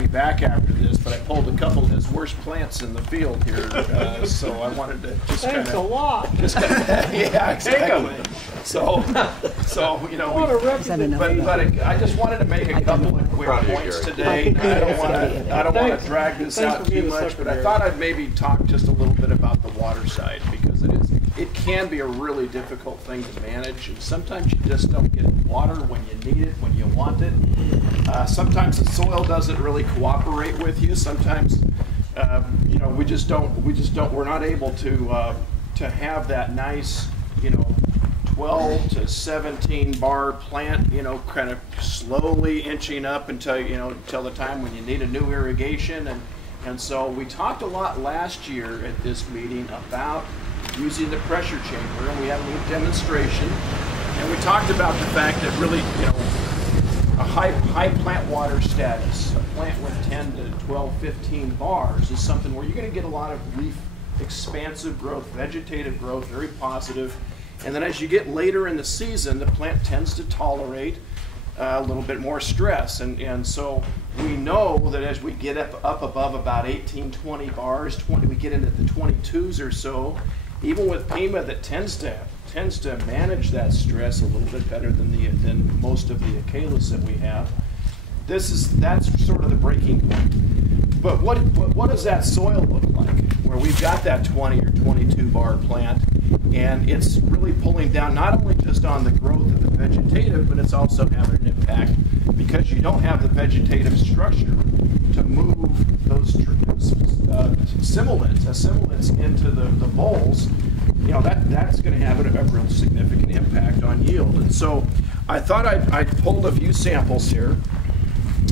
me back after this, but I pulled a couple of his worst plants in the field here, so I wanted to just kind of... Thanks a lot. Yeah, exactly. So you know, but I just wanted to make a couple of quick points today. I don't want to drag this out too much, but I thought I'd maybe talk just a little bit about the water side, because it can be a really difficult thing to manage, and sometimes you just don't get water when you need it, when you want it. Sometimes the soil doesn't really cooperate with you. Sometimes you know, we're not able to have that nice, you know, 12 to 17 bar plant, you know, kind of slowly inching up until, you know, until the time when you need a new irrigation. And so we talked a lot last year at this meeting about using the pressure chamber, and we had a little demonstration, and we talked about the fact that really, you know, a high plant water status, a plant with 10 to 12, 15 bars is something where you're going to get a lot of leaf expansive growth, vegetative growth, very positive. And then as you get later in the season, the plant tends to tolerate a little bit more stress. And so we know that as we get up above about 18, 20 bars, we get into the 22s or so, even with Pima that tends to manage that stress a little bit better than most of the Acalas that we have. That's sort of the breaking point. But what does that soil look like, where we've got that 20 or 22 bar plant, and it's really pulling down not only just on the growth of the vegetative, but it's also having an impact because you don't have the vegetative structure to move those assimilants into the bowls. You know, that's going to have a real significant impact on yield. And so I thought I'd pulled a few samples here,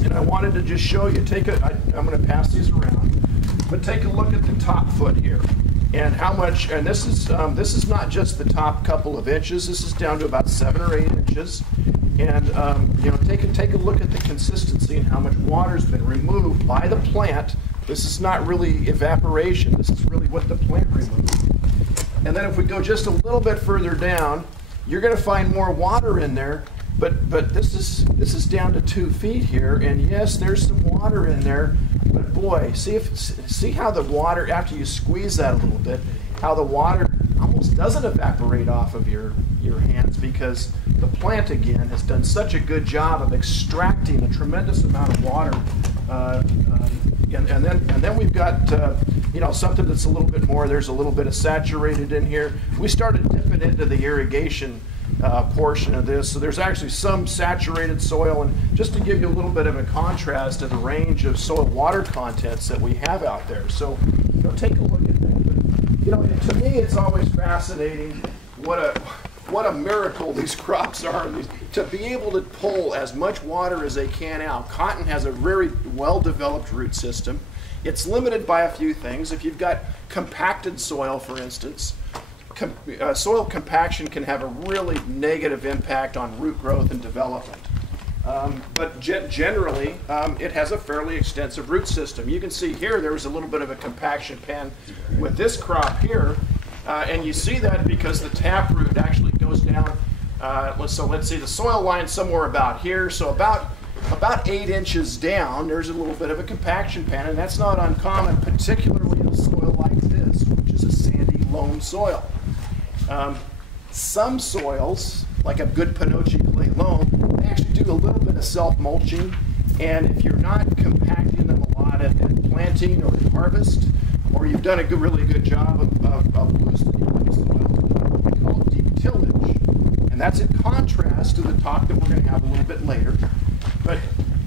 and I wanted to just show you. I'm going to pass these around, but take a look at the top foot here, and how much. And this is not just the top couple of inches. This is down to about 7 or 8 inches. And you know, take a look at the consistency and how much water's been removed by the plant. This is not really evaporation. This is really what the plant removed. And then if we go just a little bit further down, you're going to find more water in there. But this is down to 2 feet here, and yes, there's some water in there. But boy, see how the water, after you squeeze that a little bit, how the water almost doesn't evaporate off of your hands, because the plant again has done such a good job of extracting a tremendous amount of water. And then we've got you know, something that's a little bit more. There's a little bit of saturated in here. We started dipping into the irrigation portion of this, so there's actually some saturated soil. And just to give you a little bit of a contrast to the range of soil water contents that we have out there, so you know, take a look at that. But, you know, to me, it's always fascinating what a miracle these crops are. To be able to pull as much water as they can out. Cotton has a very well-developed root system. It's limited by a few things. If you've got compacted soil, for instance, soil compaction can have a really negative impact on root growth and development. But generally, it has a fairly extensive root system. You can see here there was a little bit of a compaction pan with this crop here. And you see that because the taproot actually goes down. So let's see, the soil line somewhere about here. So about 8 inches down, there's a little bit of a compaction pan, and that's not uncommon, particularly in a soil like this, which is a sandy loam soil. Some soils, like a good Pinochi clay loam, they actually do a little bit of self-mulching, and if you're not compacting them a lot at planting or at harvest, or you've done a really good job of loosening what we call deep tillage. And that's in contrast to the talk that we're going to have a little bit later. But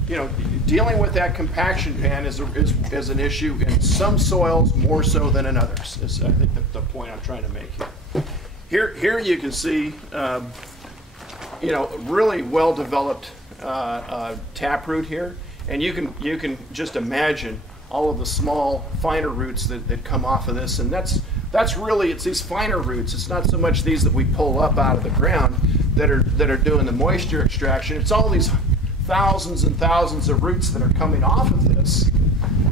you know, dealing with that compaction pan is an issue in some soils more so than in others, is I think the point I'm trying to make here. Here you can see you know, really well-developed taproot here, and you can just imagine all of the small, finer roots that come off of this. And that's really, it's these finer roots. It's not so much these that we pull up out of the ground that are doing the moisture extraction. It's all these thousands and thousands of roots that are coming off of this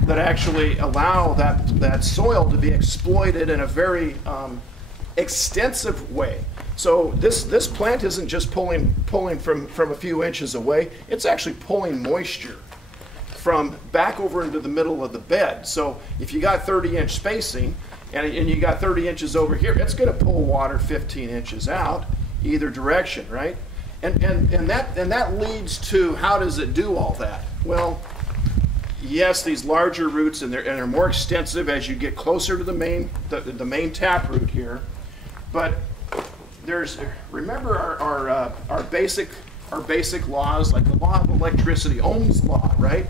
that actually allow that soil to be exploited in a very extensive way. So this plant isn't just pulling from a few inches away. It's actually pulling moisture from back over into the middle of the bed. So if you got 30-inch spacing and you got 30 inches over here, it's going to pull water 15 inches out either direction, right? And that leads to, how does it do all that? Well, yes, these larger roots, and they're more extensive as you get closer to the main tap root here. But remember our basic laws, like the law of electricity, Ohm's law, right?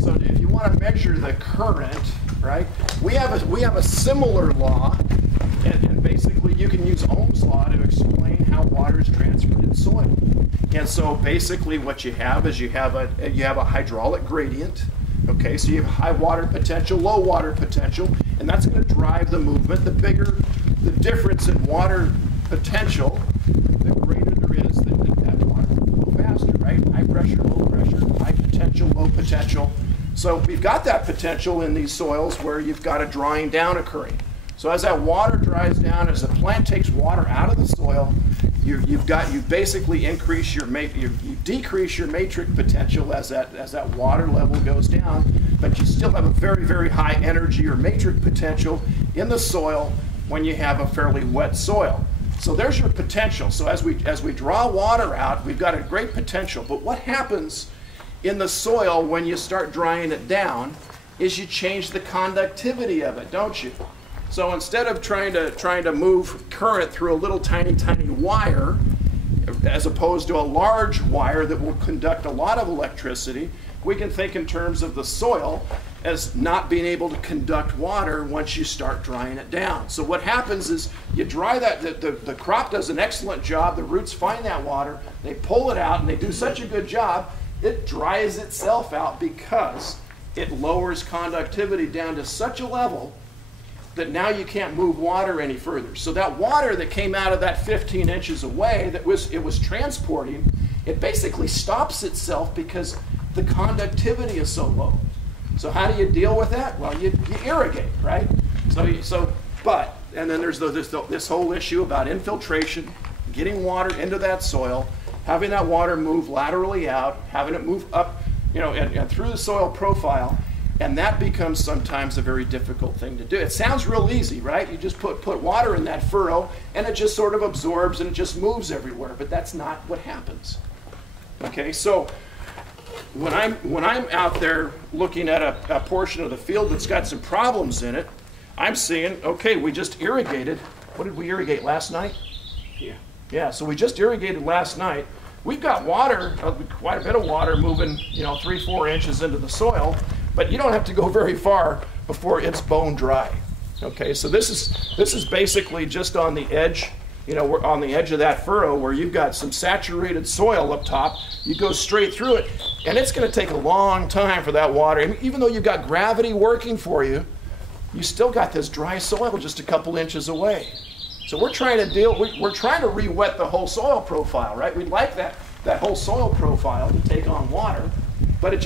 So if you want to measure the current, right, we have a similar law, and basically you can use Ohm's law to explain how water is transferred in soil. And so basically what you have is you have a hydraulic gradient. Okay, so you have high water potential, low water potential, and that's going to drive the movement. The bigger the difference in water potential, the greater there is that water will go faster, right? High pressure, low pressure, high potential, low potential. So we've got that potential in these soils where you've got a drying down occurring. So as that water dries down, as the plant takes water out of the soil, you basically decrease your matrix potential as that water level goes down, but you still have a very, very high energy or matrix potential in the soil when you have a fairly wet soil. So there's your potential. So as we draw water out, we've got a great potential. But what happens in the soil when you start drying it down is you change the conductivity of it, don't you? So instead of trying to move current through a little tiny wire, as opposed to a large wire that will conduct a lot of electricity, we can think in terms of the soil as not being able to conduct water once you start drying it down. So what happens is you dry that, the crop does an excellent job, the roots find that water, they pull it out, and they do such a good job, it dries itself out because it lowers conductivity down to such a level that now you can't move water any further. So that water that came out of that 15 inches away that it was transporting, it basically stops itself because the conductivity is so low. So how do you deal with that? Well, you irrigate, right? And then there's this whole issue about infiltration, getting water into that soil, having that water move laterally out, having it move up, and through the soil profile. And that becomes sometimes a very difficult thing to do. It sounds real easy, right? You just put water in that furrow and it just sort of absorbs and it just moves everywhere, but that's not what happens. Okay, so when I'm out there looking at a portion of the field that's got some problems in it, I'm seeing, okay, we just irrigated. What did we irrigate last night? Yeah, so we just irrigated last night. We've got water, quite a bit of water moving, 3-4 inches into the soil. But you don't have to go very far before it's bone dry. Okay, so this is basically just on the edge, we're on the edge of that furrow where you've got some saturated soil up top. You go straight through it, and it's going to take a long time for that water. And even though you've got gravity working for you, you still got this dry soil just a couple inches away. So we're trying to re-wet the whole soil profile, right? We'd like that whole soil profile to take on water. But it's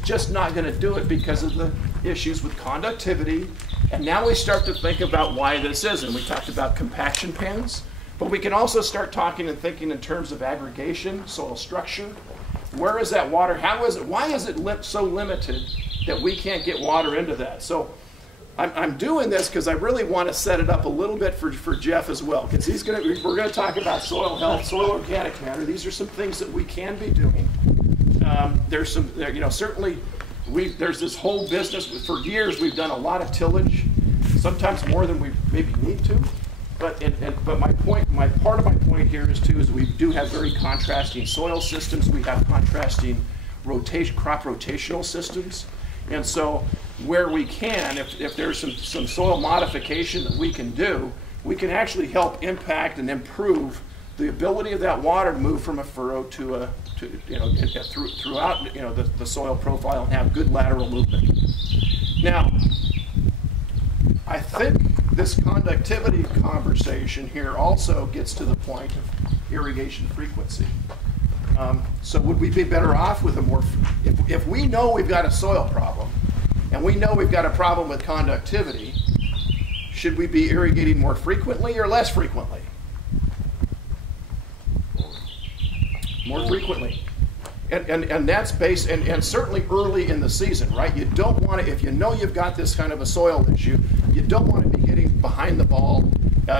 just not going to do it because of the issues with conductivity. And now we start to think about why this is. And we talked about compaction pans, but we can also start talking and thinking in terms of aggregation, soil structure. Where is that water? Why is it so limited that we can't get water into that? So I'm doing this because I really want to set it up a little bit for Jeff as well, because we're going to talk about soil health, soil organic matter. These are some things that we can be doing. There's some, certainly there's this whole business. For years, we've done a lot of tillage, sometimes more than we maybe need to. But part of my point here is we do have very contrasting soil systems. We have contrasting crop rotational systems. And so where we can, if there's some soil modification that we can do, we can actually help impact and improve the ability of that water to move from a furrow throughout the soil profile and have good lateral movement. Now, I think this conductivity conversation here also gets to the point of irrigation frequency. So would we be better off with if we know we've got a soil problem and we know we've got a problem with conductivity, should we be irrigating more frequently or less frequently? More frequently. And that's based, and certainly early in the season, right? You don't want to, if you know you've got this kind of a soil issue, you don't want to be getting behind the ball.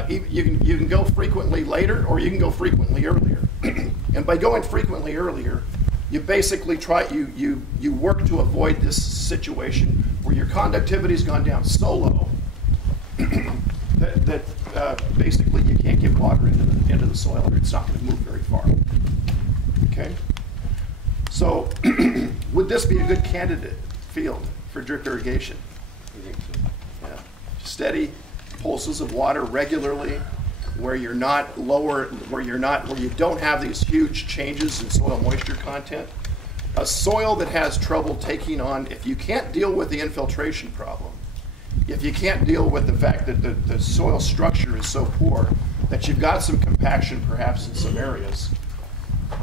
You can go frequently later, or you can go frequently earlier. And by going frequently earlier, you basically you work to avoid this situation where your conductivity's gone down so low that basically you can't get water into the soil, or it's not going to move very far. Okay. So, would this be a good candidate field for drip irrigation? I think so. Yeah. Steady pulses of water regularly, where you don't have these huge changes in soil moisture content. A soil that has trouble taking on, if you can't deal with the infiltration problem, if you can't deal with the fact that the soil structure is so poor that you've got some compaction perhaps in some areas.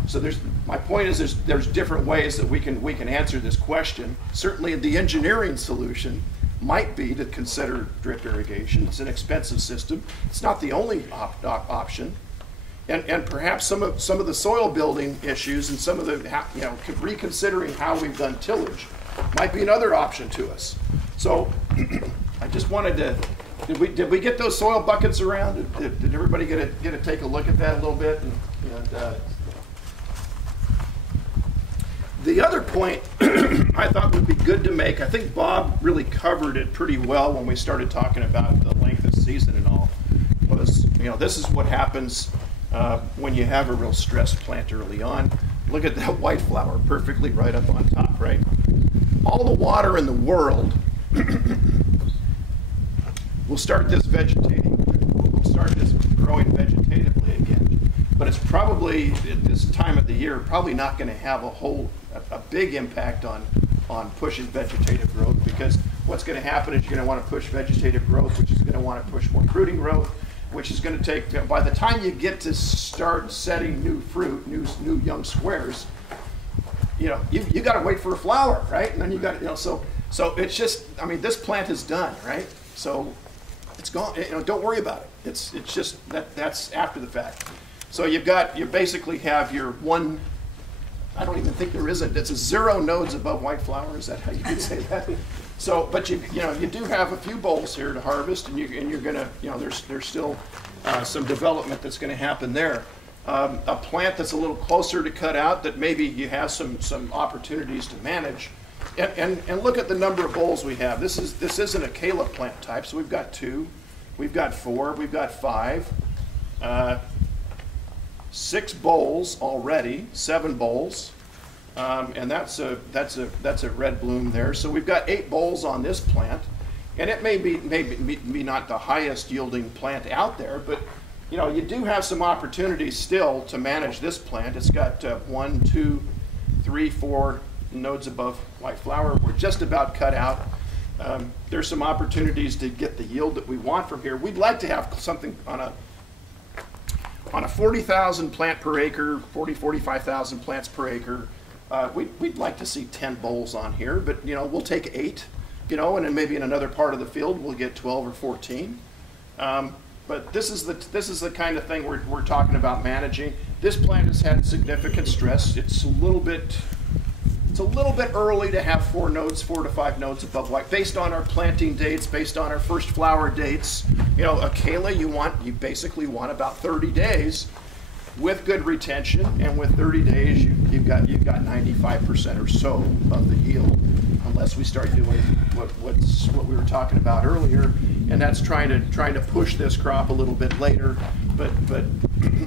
So my point is there's different ways that we can answer this question. Certainly the engineering solution might be to consider drip irrigation. It's an expensive system. It's not the only option. And perhaps some of the soil building issues and some of the, reconsidering how we've done tillage might be another option to us. So I just wanted to, did we get those soil buckets around? Did everybody get to take a look at that a little bit? And the other point I thought would be good to make, I think Bob really covered it pretty well when we started talking about the length of season and all, was, this is what happens when you have a real stressed plant early on. Look at that white flower, perfectly right up on top, right? All the water in the world will start this vegetating, will start this growing vegetatively again. But it's probably, at this time of the year, probably not going to have a big impact on pushing vegetative growth, because what's going to happen is you're going to want to push vegetative growth, which is going to want to push more fruiting growth, which is going to take, by the time you get to start setting new fruit, new young squares, you got to wait for a flower, right? And then you got, so it's just, this plant is done, right? So it's gone. Don't worry about it. It's just that's after the fact. So you basically have your one, I don't even think there isn't, it's a 0 nodes above white flower. Is that how you would say that? So, but you do have a few bowls here to harvest, and you're gonna, there's still some development that's going to happen there. A plant that's a little closer to cut out that maybe you have some opportunities to manage, and look at the number of bowls we have. This isn't a Kayla plant type, so we've got 2, we've got 4, we've got 5. 6 bowls already, 7 bowls, and that's a red bloom there. So we've got 8 bowls on this plant, and it may be not the highest yielding plant out there, but you do have some opportunities still to manage this plant. It's got 1, 2, 3, 4 nodes above white flower. We're just about cut out. There's some opportunities to get the yield that we want from here. We'd like to have something on a 40,000 plant per acre, 45,000 plants per acre. We'd like to see 10 bowls on here, but we'll take 8, and then maybe in another part of the field we'll get 12 or 14. But this is the kind of thing we're talking about managing. This plant has had significant stress. It's a little bit early to have 4 to 5 nodes above white, based on our planting dates, based on our first flower dates. A Kayla, you basically want about 30 days with good retention, and with 30 days you've got 95% or so of the yield, unless we start doing what we were talking about earlier, and that's trying to push this crop a little bit later. But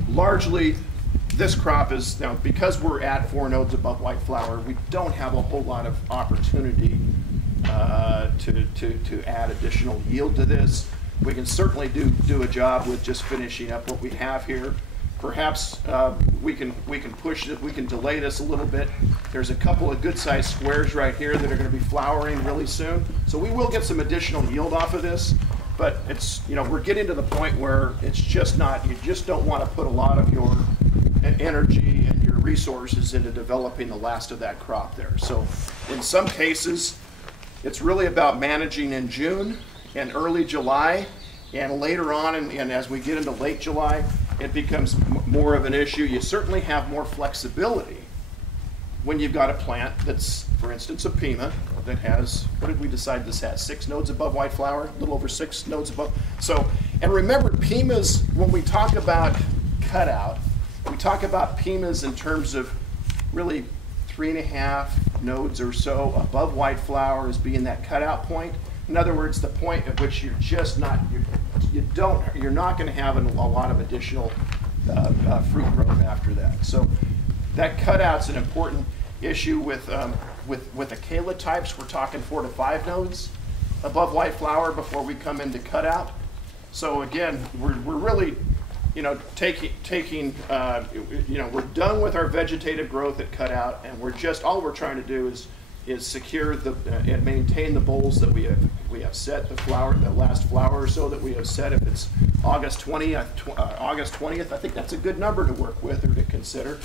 largely, this crop is, because we're at 4 nodes above white flower, we don't have a whole lot of opportunity to add additional yield to this. We can certainly do a job with just finishing up what we have here. Perhaps we can push it, we can delay this a little bit. There's a couple of good-sized squares right here that are going to be flowering really soon, so we will get some additional yield off of this. But it's, we're getting to the point where it's just not, you just don't want to put a lot of your energy and your resources into developing the last of that crop there. So in some cases, it's really about managing in June and early July, and later on, and as we get into late July, it becomes more of an issue. You certainly have more flexibility when you've got a plant that's, for instance, a Pima that has, what did we decide this has? 6 nodes above white flower, a little over 6 nodes above. So, and remember, Pimas, when we talk about cutout, we talk about Pimas in terms of really 3.5 nodes or so above white flower as being that cutout point. In other words, the point at which you're just not, you're not going to have a lot of additional fruit growth after that. So that cutout's an important issue with the Kayla types. We're talking 4 to 5 nodes above white flower before we come into cutout. So again, we're really, you know, we're done with our vegetative growth at cutout, and we're just, all we're trying to do is secure and maintain the bowls that we have set, the last flower or so that we have set. If it's August 20th, I think that's a good number to work with or to consider.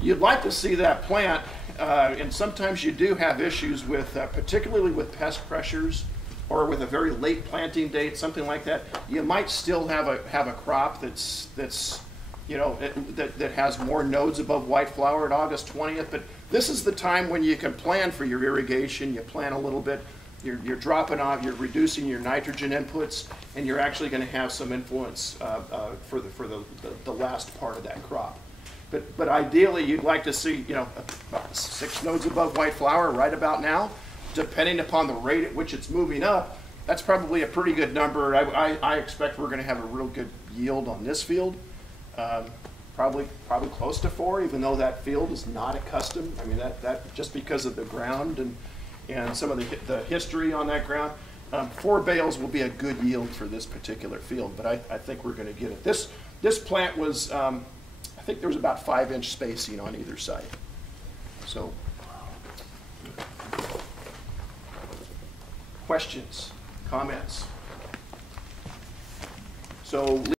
You'd like to see that plant, and sometimes you do have issues with, particularly with pest pressures or with a very late planting date, something like that. You might still have a crop that's you know, that has more nodes above white flower at August 20th. But this is the time when you can plan for your irrigation. You plan a little bit. You're dropping off. You're reducing your nitrogen inputs, and you're actually going to have some influence for the last part of that crop. But ideally, you'd like to see, you know, 6 nodes above white flower right about now. Depending upon the rate at which it's moving up, that's probably a pretty good number. I expect we're going to have a real good yield on this field. Probably close to 4, even though that field is not accustomed. I mean, that just because of the ground and some of the history on that ground. 4 bales will be a good yield for this particular field, but I think we're going to get it. This plant was, I think there was about 5-inch spacing on either side. So, questions, comments? So.